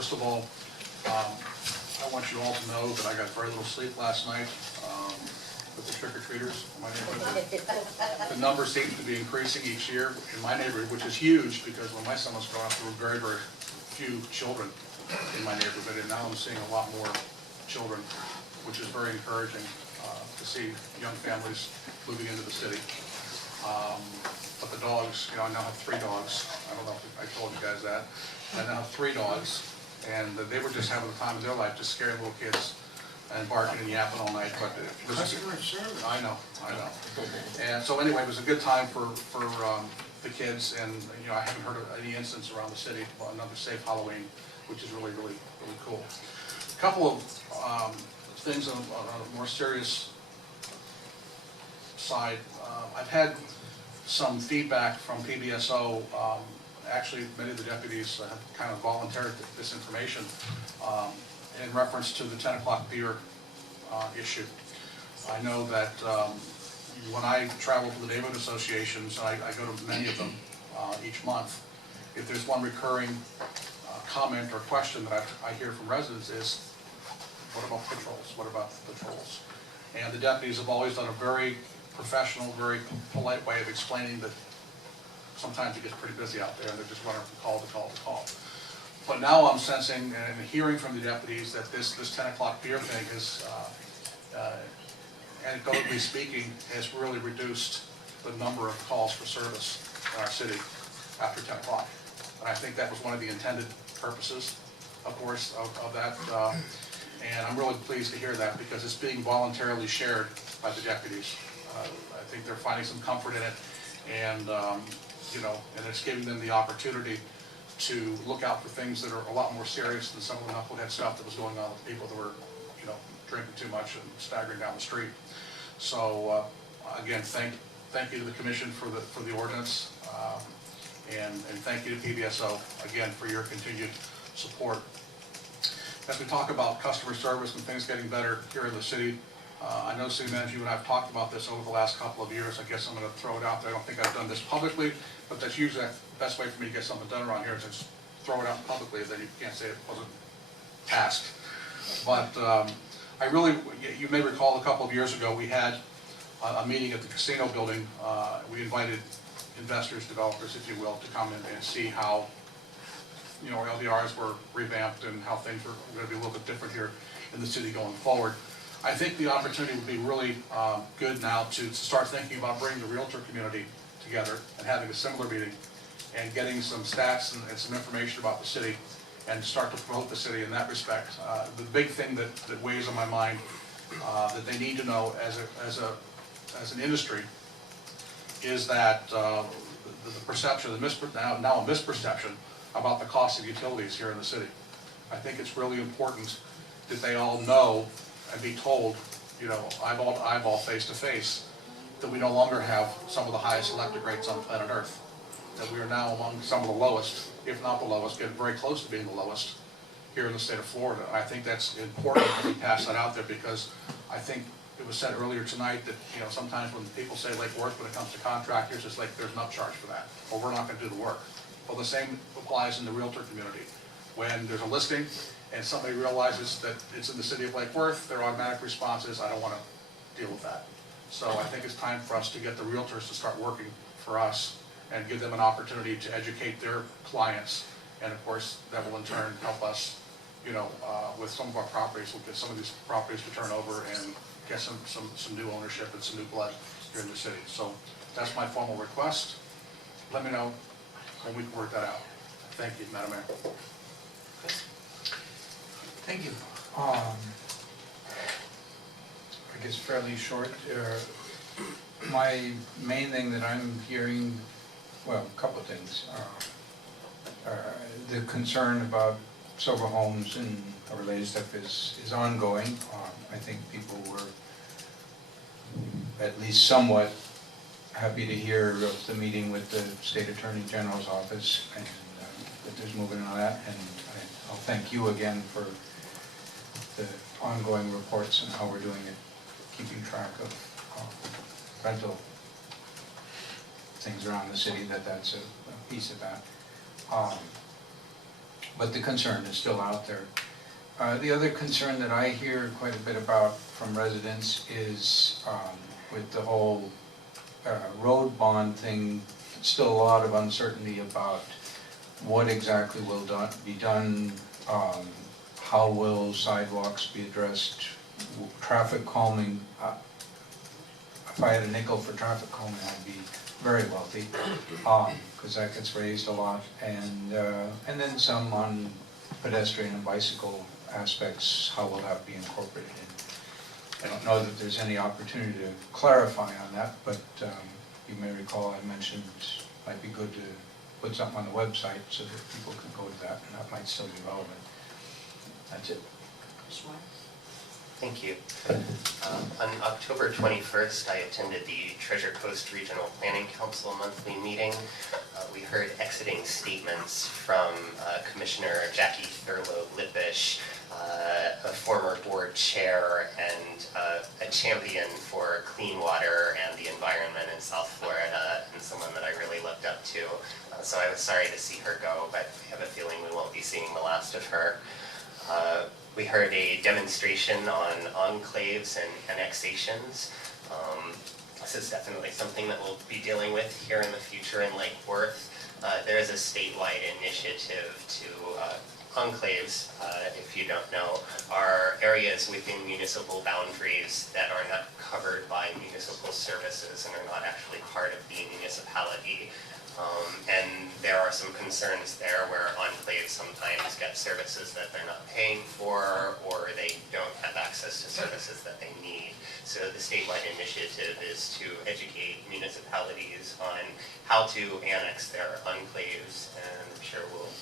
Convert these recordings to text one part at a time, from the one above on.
First of all, I want you all to know that I got very little sleep last night with the trick-or-treaters in my neighborhood. The number seems to be increasing each year in my neighborhood, which is huge because when my son was growing up, there were very, very few children in my neighborhood, and now I'm seeing a lot more children, which is very encouraging to see young families moving into the city. But the dogs, I now have 3 dogs. I don't know if I told you guys that. I now have 3 dogs, and they were just having the time of their life, just scaring little kids and barking and yapping all night. But Customer service. I know. And so anyway, it was a good time for the kids, and I haven't heard of any incidents around the city. Well, another safe Halloween, which is really, really, really cool. A couple of things on a more serious side. I've had some feedback from PBSO. Actually, many of the deputies have kind of volunteered this information in reference to the 10 o'clock beer issue. I know that when I travel to the neighborhood associations, and I go to many of them each month, if there's one recurring comment or question that I hear from residents is, what about patrols? What about patrols? And the deputies have always done a very professional, very polite way of explaining that sometimes it gets pretty busy out there and they're just running from call to call to call. But now I'm sensing and hearing from the deputies that this 10 o'clock beer thing is, anecdotally speaking, has really reduced the number of calls for service in our city after 10 o'clock. And I think that was one of the intended purposes, of course, of that. And I'm really pleased to hear that because it's being voluntarily shared by the deputies. I think they're finding some comfort in it, and and it's giving them the opportunity to look out for things that are a lot more serious than some of the knucklehead stuff that was going on with people that were, drinking too much and staggering down the street. So again, thank you to the commission for the ordinance, and thank you to PBSO again for your continued support. As we talk about customer service and things getting better here in the city, I know City Manager, you and I have talked about this over the last couple of years. I guess I'm going to throw it out there. I don't think I've done this publicly, but that's usually the best way for me to get something done around here is just throw it out publicly, then you can't say it wasn't tasked. But you may recall a couple of years ago, we had a meeting at the casino building. We invited investors, developers, if you will, to come in and see how our LDRs were revamped and how things were going to be a little bit different here in the city going forward. I think the opportunity would be really good now to start thinking about bringing the realtor community together and having a similar meeting and getting some stats and some information about the city and start to promote the city in that respect. The big thing that weighs on my mind that they need to know as an industry is that the perception, now a misperception about the cost of utilities here in the city. I think it's really important that they all know and be told, eyeball to eyeball, face to face, that we no longer have some of the highest electric rates on planet Earth. That we are now among some of the lowest, if not the lowest, getting very close to being the lowest here in the state of Florida. I think that's important that we pass that out there because I think it was said earlier tonight that sometimes when people say Lake Worth, when it comes to contractors, it's like there's an upcharge for that, or we're not going to do the work. Well, the same applies in the realtor community. When there's a listing and somebody realizes that it's in the city of Lake Worth, their automatic response is, I don't want to deal with that. So I think it's time for us to get the realtors to start working for us and give them an opportunity to educate their clients. And of course, that will in turn help us, with some of our properties. We'll get some of these properties to turn over and get some new ownership and some new blood here in the city. So that's my formal request. Let me know when we can work that out. Thank you, Madam Mayor. Thank you. I guess fairly short. My main thing that I'm hearing, well, a couple of things. The concern about sober homes and related stuff is ongoing. I think people were at least somewhat happy to hear of the meeting with the State Attorney General's office and that there's movement on that. And I'll thank you again for the ongoing reports and how we're doing it, keeping track of rental things around the city. That's a piece of that. but the concern is still out there. The other concern that I hear quite a bit about from residents is with the whole road bond thing, still a lot of uncertainty about what exactly will be done, how will sidewalks be addressed, traffic calming. If I had a nickel for traffic calming, I'd be very wealthy, because that gets raised a lot, and then some on pedestrian and bicycle aspects, how will that be incorporated in? I don't know that there's any opportunity to clarify on that, but you may recall I mentioned it might be good to put something on the website so that people can go to that, and that might still be relevant. That's it. Thank you. On October 21st, I attended the Treasure Coast Regional Planning Council monthly meeting. We heard exiting statements from Commissioner Jackie Thurlow-Lippisch, a former board chair and a champion for clean water and the environment in South Florida, and someone that I really looked up to. So I was sorry to see her go, but I have a feeling we won't be seeing the last of her. We heard a demonstration on enclaves and annexations. This is definitely something that we'll be dealing with here in the future in Lake Worth. There is a statewide initiative to enclaves, if you don't know, are areas within municipal boundaries that are not covered by municipal services and are not actually part of the municipality. And there are some concerns there where enclaves sometimes get services that they're not paying for, or they don't have access to services that they need. So the statewide initiative is to educate municipalities on how to annex their enclaves, and I'm sure we'll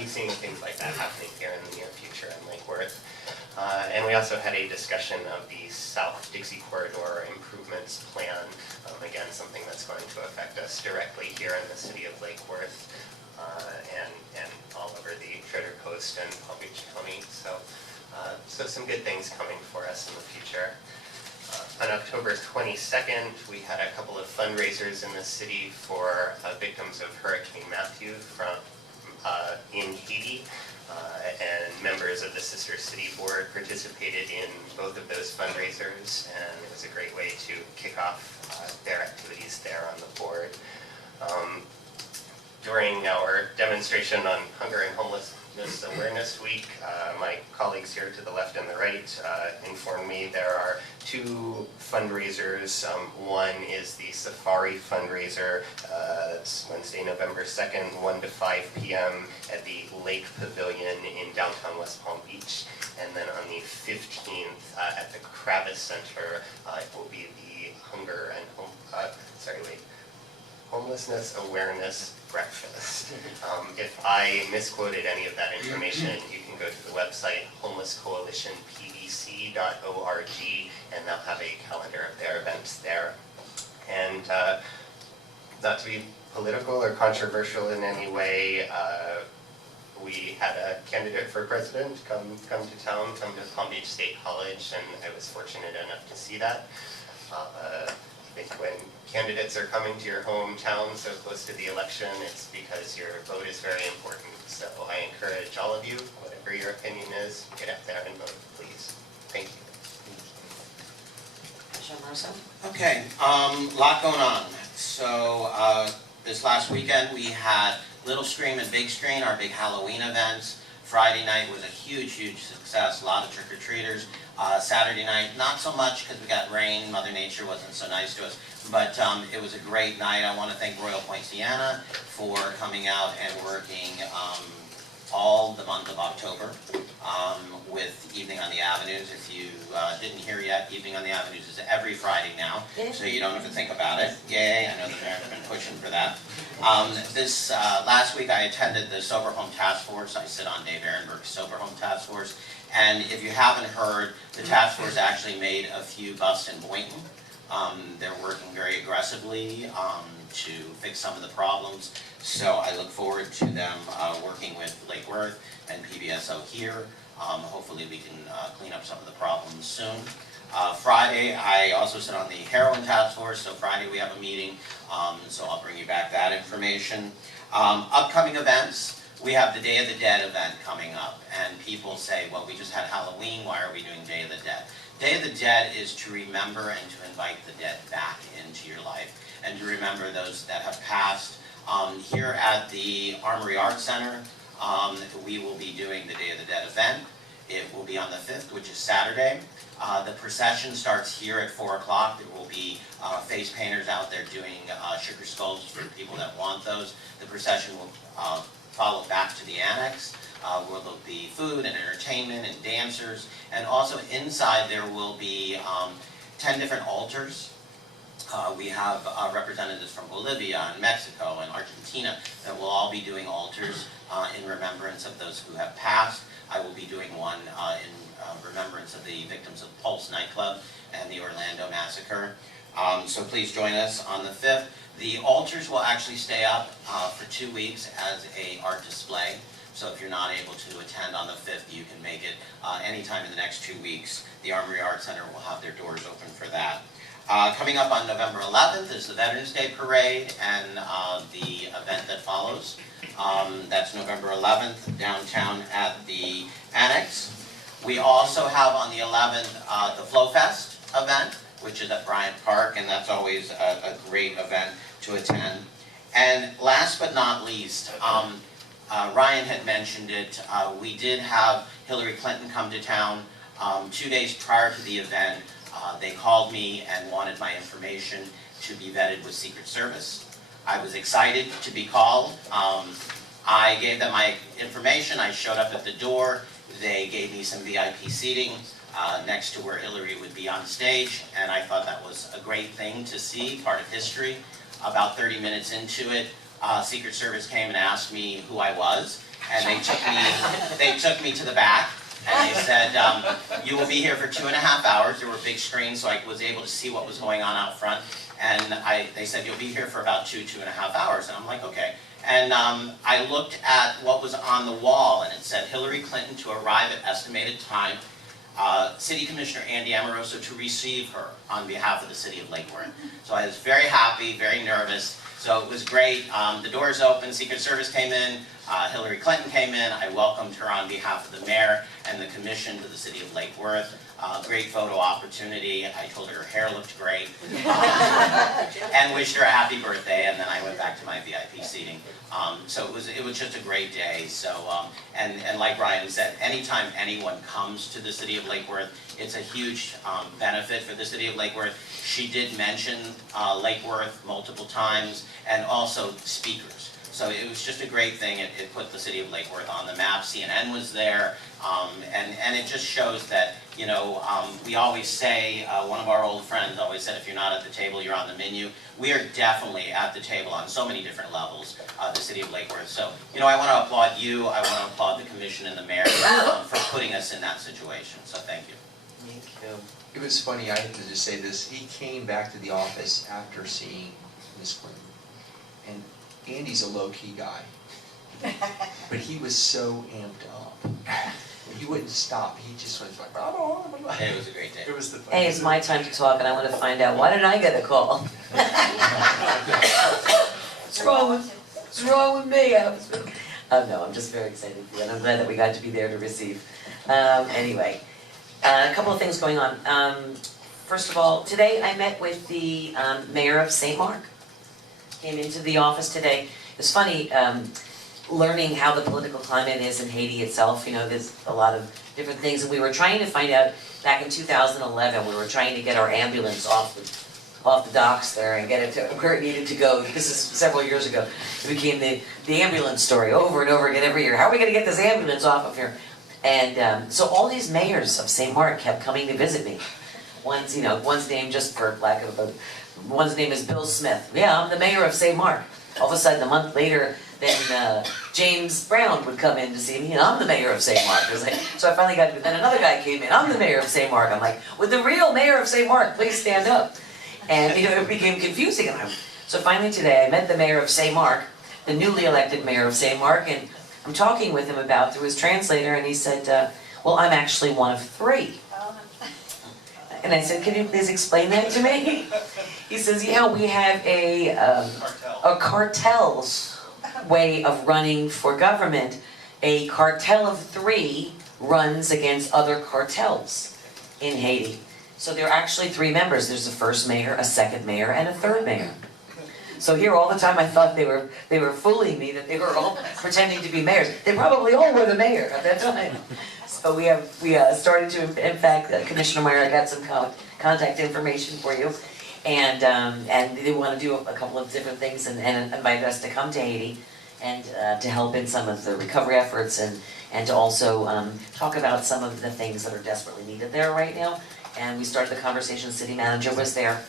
be seeing things like that happening here in the near future in Lake Worth. And we also had a discussion of the South Dixie Corridor Improvements Plan. Again, something that's going to affect us directly here in the city of Lake Worth and all over the Treasure Coast and Palm Beach County. So some good things coming for us in the future. On October 22nd, we had a couple of fundraisers in the city for victims of Hurricane Matthew in Haiti. And members of the Sister City Board participated in both of those fundraisers, and it was a great way to kick off their activities there on the board. During our demonstration on Hunger and Homelessness Awareness Week, my colleagues here to the left and the right informed me there are two fundraisers. One is the Safari fundraiser. That's Wednesday, November 2nd, 1 to 5 p.m. at the Lake Pavilion in downtown West Palm Beach. And then on the 15th at the Kravis Center, it will be the Homelessness Awareness Breakfast. If I misquoted any of that information, you can go to the website homelesscoalitionpbc.org, and they'll have a calendar of their events there. And not to be political or controversial in any way, we had a candidate for president come to town, come to Palm Beach State College, and I was fortunate enough to see that. I think when candidates are coming to your hometown so close to the election, it's because your vote is very important. So I encourage all of you, whatever your opinion is, get out there and vote, please. Thank you. Okay, lot going on. So this last weekend we had Little Stream and Big Stream, our big Halloween events. Friday night was a huge success, a lot of trick-or-treaters. Saturday night, not so much because we got rain, Mother Nature wasn't so nice to us, but it was a great night. I want to thank Royal Poinciana for coming out and working all the month of October with Evening on the Avenues. If you didn't hear yet, Evening on the Avenues is every Friday now, so you don't have to think about it. Yay, I know the mayor's been pushing for that. This last week I attended the Sober Home Task Force. I sit on Dave Ehrenberg's Sober Home Task Force. And if you haven't heard, the task force actually made a few busts in Boynton. They're working very aggressively to fix some of the problems. So I look forward to them working with Lake Worth and PBSO here. Hopefully we can clean up some of the problems soon. Friday, I also sit on the Heroin Task Force, so Friday we have a meeting, so I'll bring you back that information. Upcoming events, we have the Day of the Dead event coming up, and people say, well, we just had Halloween, why are we doing Day of the Dead? Day of the Dead is to remember and to invite the dead back into your life, and to remember those that have passed. Here at the Armory Arts Center, we will be doing the Day of the Dead event. It will be on the 5th, which is Saturday. The procession starts here at 4 o'clock. There will be face painters out there doing sugar skulls for people that want those. The procession will follow back to the annex, where there'll be food and entertainment and dancers. And also inside there will be 10 different altars. We have representatives from Bolivia and Mexico and Argentina that will all be doing altars in remembrance of those who have passed. I will be doing one in remembrance of the victims of Pulse nightclub and the Orlando massacre. So please join us on the 5th. The altars will actually stay up for 2 weeks as an art display. So if you're not able to attend on the 5th, you can make it anytime in the next 2 weeks. The Armory Arts Center will have their doors open for that. Coming up on November 11th is the Veterans Day Parade and the event that follows. That's November 11th, downtown at the Annex. We also have on the 11th the Flow Fest event, which is at Bryant Park, and that's always a great event to attend. And last but not least, Ryan had mentioned it, we did have Hillary Clinton come to town 2 days prior to the event. They called me and wanted my information to be vetted with Secret Service. I was excited to be called. I gave them my information. I showed up at the door. They gave me some VIP seating next to where Hillary would be on stage, and I thought that was a great thing to see, part of history. About 30 minutes into it, Secret Service came and asked me who I was, and they took me to the back. And they said, you will be here for 2.5 hours. There were big screens, so I was able to see what was going on out front. And they said, you'll be here for about 2.5 hours. And I'm like, okay. And I looked at what was on the wall, and it said, Hillary Clinton to arrive at estimated time. City Commissioner Andy Amoroso to receive her on behalf of the city of Lake Worth. So I was very happy, very nervous. So it was great. The doors opened, Secret Service came in, Hillary Clinton came in. I welcomed her on behalf of the mayor and the commission to the city of Lake Worth. Great photo opportunity. I told her her hair looked great and wished her a happy birthday, and then I went back to my VIP seating. So it was just a great day. So and like Brian said, anytime anyone comes to the city of Lake Worth, it's a huge benefit for the city of Lake Worth. She did mention Lake Worth multiple times, and also speakers. So it was just a great thing. It put the city of Lake Worth on the map. CNN was there, and it just shows that, you know, we always say, one of our old friends always said, if you're not at the table, you're on the menu. We are definitely at the table on so many different levels, the city of Lake Worth. So, you know, I want to applaud you. I want to applaud the commission and the mayor for putting us in that situation. So thank you. Thank you. It was funny, I have to just say this, he came back to the office after seeing Ms. Clinton, and Andy's a low-key guy, but he was so amped up. He wouldn't stop, he just was like, blah, blah, blah, blah. It was a great day. It was the Hey, it's my time to talk, and I want to find out, why didn't I get a call? What's wrong with me? No, I'm just very excited for you, and I'm glad that we got to be there to receive. Anyway, a couple of things going on. First of all, today I met with the mayor of St. Mark. Came into the office today. It's funny learning how the political climate is in Haiti itself. You know, there's a lot of different things, and we were trying to find out back in 2011. We were trying to get our ambulance off the docks there and get it to where it needed to go. This is several years ago. It became the ambulance story over and over again every year. How are we going to get this ambulance off of here? And so all these mayors of St. Mark kept coming to visit me. One's name, just for lack of a, one's name is Bill Smith. Yeah, I'm the mayor of St. Mark. All of a sudden, a month later, then James Brown would come in to see me, and I'm the mayor of St. Mark. It was like, so I finally got, then another guy came in, I'm the mayor of St. Mark. I'm like, would the real mayor of St. Mark please stand up? And you know, it became confusing. So finally today, I met the mayor of St. Mark, the newly elected mayor of St. Mark, and I'm talking with him about, through his translator, and he said, well, I'm actually one of 3. And I said, can you please explain that to me? He says, yeah, we have a cartels. way of running for government, a cartel of 3 runs against other cartels in Haiti. So there are actually 3 members. There's a first mayor, a second mayor, and a third mayor. So here all the time I thought they were fooling me, that they were all pretending to be mayors. They probably all were the mayor at that time. So we started to, in fact, Commissioner Meyer, I got some contact information for you. And they want to do a couple of different things and invite us to come to Haiti and to help in some of the recovery efforts and to also talk about some of the things that are desperately needed there right now. And we started the conversation, the city manager was there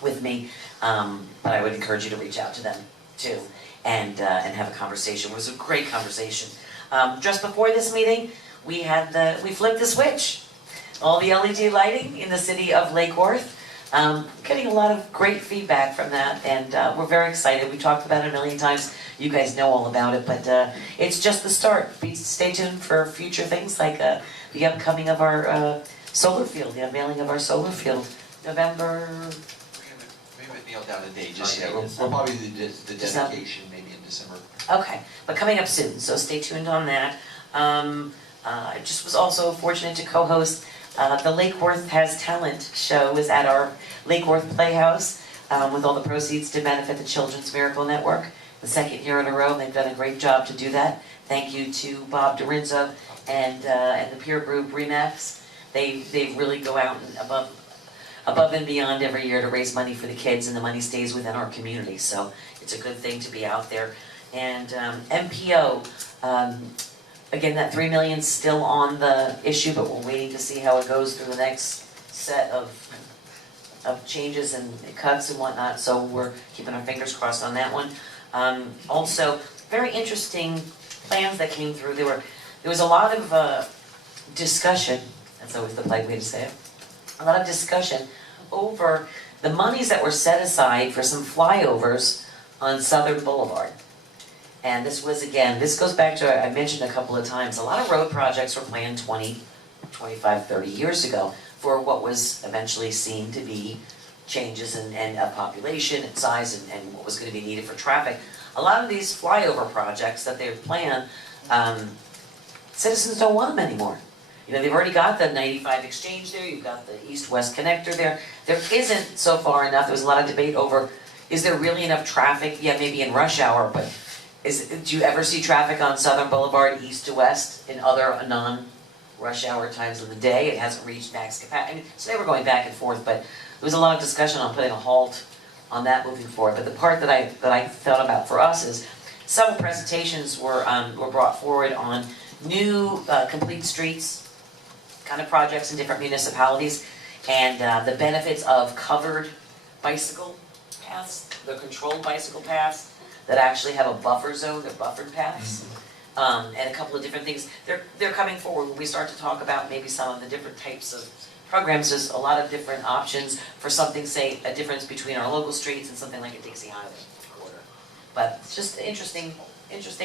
with me, but I would encourage you to reach out to them too and have a conversation. It was a great conversation. Just before this meeting, we flipped the switch. All the LED lighting in the city of Lake Worth. Getting a lot of great feedback from that, and we're very excited. We talked about it a million times. You guys know all about it, but it's just the start. Stay tuned for future things like the upcoming of our solar field, the unveiling of our solar field, November. We haven't nailed down a date just yet. We'll probably do the dedication maybe in December. Okay, but coming up soon, so stay tuned on that. I just was also fortunate to co-host the Lake Worth Has Talent show was at our Lake Worth Playhouse with all the proceeds to benefit the Children's Miracle Network. The 2nd year in a row, and they've done a great job to do that. Thank you to Bob Dorinzo and the peer group Remax. They really go out and above and beyond every year to raise money for the kids, and the money stays within our community. So it's a good thing to be out there. And MPO. Again, that $3 million's still on the issue, but we're waiting to see how it goes through the next set of changes and cuts and whatnot, so we're keeping our fingers crossed on that one. Also, very interesting plans that came through. There was a lot of discussion, that's always the polite way to say it, a lot of discussion over the monies that were set aside for some flyovers on Southern Boulevard. And this was, again, this goes back to, I mentioned a couple of times, a lot of road projects were planned 20, 25, 30 years ago for what was eventually seen to be changes in population and size and what was going to be needed for traffic. A lot of these flyover projects that they've planned, citizens don't want them anymore. You know, they've already got the 95 exchange there, you've got the east-west connector there. There isn't so far enough, there was a lot of debate over, is there really enough traffic? Yeah, maybe in rush hour, but do you ever see traffic on Southern Boulevard east to west in other non-rush hour times of the day? It hasn't reached max capacity. I mean, so they were going back and forth, but there was a lot of discussion on putting a halt on that moving forward. But the part that I thought about for us is several presentations were brought forward on new complete streets kind of projects in different municipalities, and the benefits of covered bicycle paths, the controlled bicycle paths that actually have a buffer zone, they're buffered paths, and a couple of different things. They're coming forward when we start to talk about maybe some of the different types of programs. There's a lot of different options for something, say, a difference between our local streets and something like a Dixie Highway corridor. But it's just interesting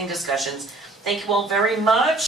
discussions. Thank you all very much.